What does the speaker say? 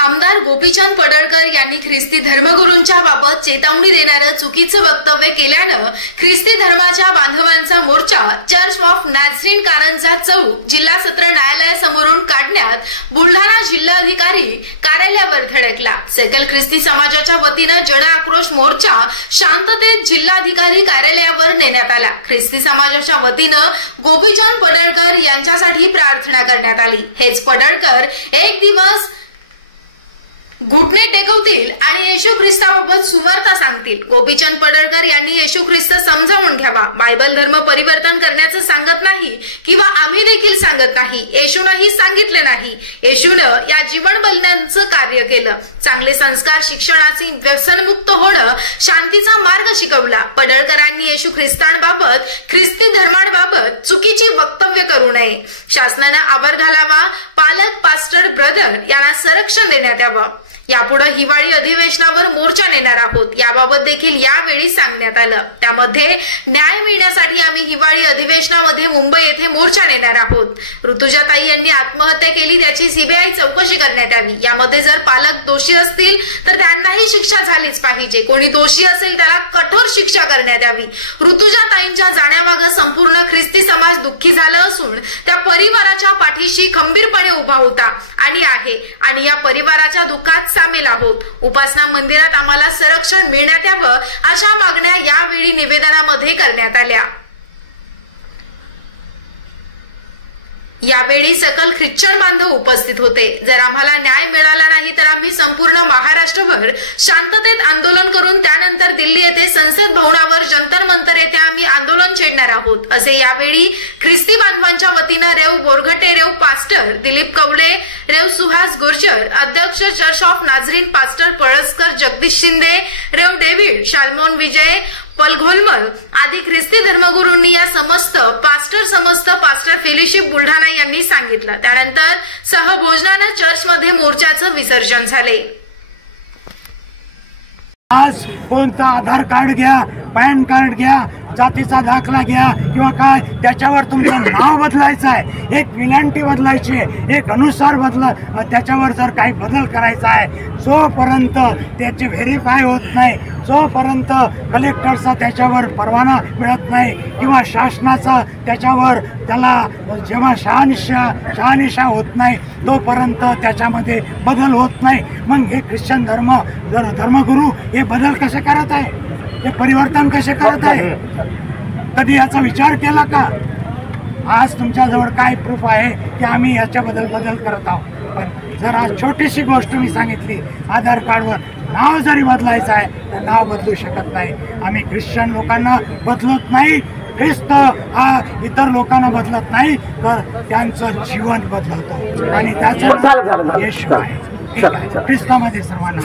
आमदार गोपीचंद पडळकर यांनी ख्रिस्ती धर्मगुरूंच्या बाबत चेतावणी देणारं चुकीचं वक्तव्य केल्यानं ख्रिस्ती धर्माच्या बांधवांचा मोर्चा चर्च ऑफ नॅझरीन कारंजा चौक जिल्हा सत्र न्यायालयासमोरून काढण्यात बुलढाणा जिल्हाधिकारी कार्यालयावर धडकला। सकल ख्रिस्ती समाजाच्या वतीनं जन आक्रोश मोर्चा शांततेत जिल्हाधिकारी कार्यालयावर नेण्यात आला। ख्रिस्ती समाजाच्या वतीनं गोपीचंद पडळकर यांच्यासाठी प्रार्थना करण्यात आली। हेच पडळकर एक दिवस घुटणे टेकवतील आणि येशू ख्रिस्ताबाबत सुवार्ता सांगतील। गोपीचंद पडळकर यांनी येशू ख्रिस्त समजावून घ्यावा। बायबल धर्म परिवर्तन करण्याचं सांगत नाही किंवा आम्ही देखील सांगत नाही। येशूनंही सांगितले नाही। येशूनं या जीवन बलिदानाचं कार्य केलं। चांगले संस्कार, शिक्षणाची व्यसनमुक्त होणं, शांतीचा मार्ग शिकवला। पडळकरांनी येशू ख्रिस्तांबाबत, ख्रिस्ती धर्माबाबत चुकीची वक्तव्य करू नये। शासनानं आवर घालावा। पालक, पास्टर, ब्रदर यांना संरक्षण देण्यात यावं। यापुढे हिवाळी अधिवेशनावर मोर्चा नेणार आहोत, याबाबत देखील यावेळी सांगण्यात आलं। त्यामध्ये न्याय मिळण्यासाठी आम्ही हिवाळी अधिवेशनामध्ये मुंबई येथे मोर्चा नेणार आहोत। ऋतुजाताई यांनी आत्महत्या केली, त्याची सीबीआय चौकशी करण्यात यावी। यामध्ये जर पालक दोषी असतील तर त्यांनाही शिक्षा झालीच पाहिजे। कोणी दोषी असेल त्याला कठोर शिक्षा करण्यात यावी। ऋतुजाताईंच्या जाण्यामागे संपूर्ण ख्रिस्ती समाज दुःखी झाला असून त्या परिवाराच्या पाठीशी खंबीरपणे उभा होता आणि आहे आणि या परिवाराच्या दुःखात सामील आहोत। उपासना मंदिरात आम्हाला संरक्षण मिळण्यात यावं अशा मागण्या यावेळी निवेदनामध्ये करण्यात आल्या। यावेळी सकल ख्रिश्चन बांधव उपस्थित होते। जर आम्हाला न्याय मिळाला नाही तर आम्ही संपूर्ण महाराष्ट्रभर शांततेत आंदोलन करून त्यानंतर दिल्ली येथे संसद भवनावर जंतर मंतर येथे आम्ही आंदोलन छेडणार आहोत, असे यावेळी ख्रिस्ती बांधवांच्या वतीनं रेव बोरघटे, रेव पास्टर दिलीप कवले, रेव सुहास गुर्जर, अध्यक्ष church of Nazarene pastor Palaskar Jagdish Shinde, Rev David Shalmon Vijay Palgholmal आदी ख्रिस्ती धर्मगुरूंनी या समस्त पास्टर फेलोशिप बुलढाणा यांनी सांगितलं। त्यानंतर सहभोजनानं चर्चमध्ये मोर्चाचं विसर्जन झाले। आज कोणता आधार कार्ड घ्या, पॅन कार्ड घ्या, जातीचा दाखला घ्या किंवा काय, त्याच्यावर तुमचं नाव बदलायचं आहे, एक विनंती बदलायची आहे, एक अनुसार त्याच्यावर जर काही बदल करायचा आहे, जोपर्यंत त्याचे व्हेरीफाय होत नाही, जोपर्यंत कलेक्टरचा त्याच्यावर परवाना मिळत नाही किंवा शासनाचा त्याच्यावर त्याला जेव्हा शहानिशा होत नाही तोपर्यंत त्याच्यामध्ये बदल होत नाही। मग हे ख्रिश्चन धर्मगुरू हे बदल कसे करत आहे, हे परिवर्तन कसे करत आहे? कधी याचा विचार केला का? आज तुमच्याजवळ काय प्रूफ आहे की आम्ही याच्याबद्दल बदल करत आहोत? पण जर आज छोटीशी गोष्ट मी सांगितली, आधार कार्डवर नाव जरी बदलायचं आहे तर नाव बदलू शकत नाही। आम्ही ख्रिश्चन लोकांना बदलत नाही, ख्रिस्त हा इतर लोकांना बदलत नाही तर त्यांचं जीवन बदलतो आणि त्याचं येशू आहे। ख्रिस्तामध्ये सर्वांना